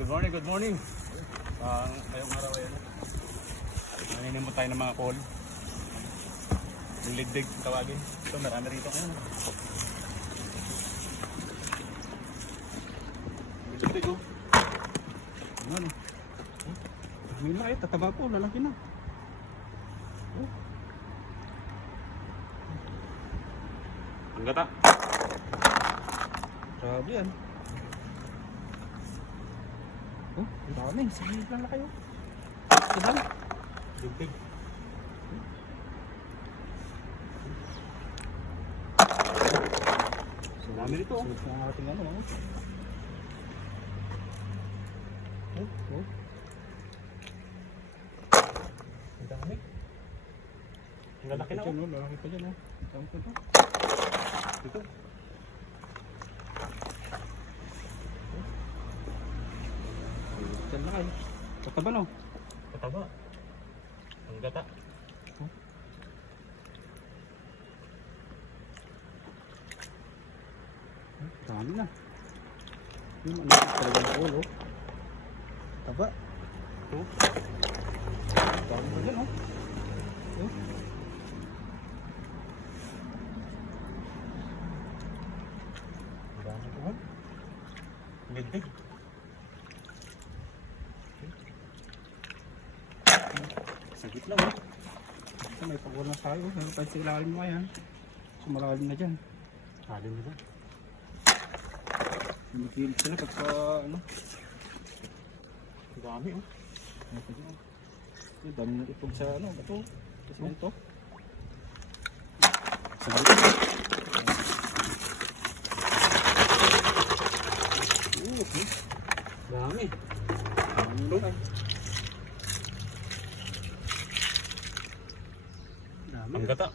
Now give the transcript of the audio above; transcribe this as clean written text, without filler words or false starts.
Good morning, good morning. Ngayong araw ay naninimot tayo ng mga call. Yung ligdig tawagin. Ito, marami rito ngayon. Ligdig oh. Ano? May laki, tataba po, lalaki na. Oh. Ang gata. Grabe yan. Oh, ang dami. Sige lang na kayo. Sige. Ligdig. So, dami rito. Sulit na ating ano. Oh. Ang dami. Ang lalaki na. Lalaki pa dyan. Ang dami pa ito. Diyan na kayo. Kataba no? Kataba. Ang gata. Dami na. Yung ano talagang ulo. Kataba. Dami na dyan oh. Dami ko oh. Ligdig. Sagit lang oh. So, may pagulang tayo. Meron tayo sa ilalim mo yan. So malalim na dyan. Malalim na dyan. Makilig sila pagka ano. Ang dami oh. Ang dami na itong sa ano. Bato. Sa simento. Sagit. Okay. Dami. Dami. Ang gata.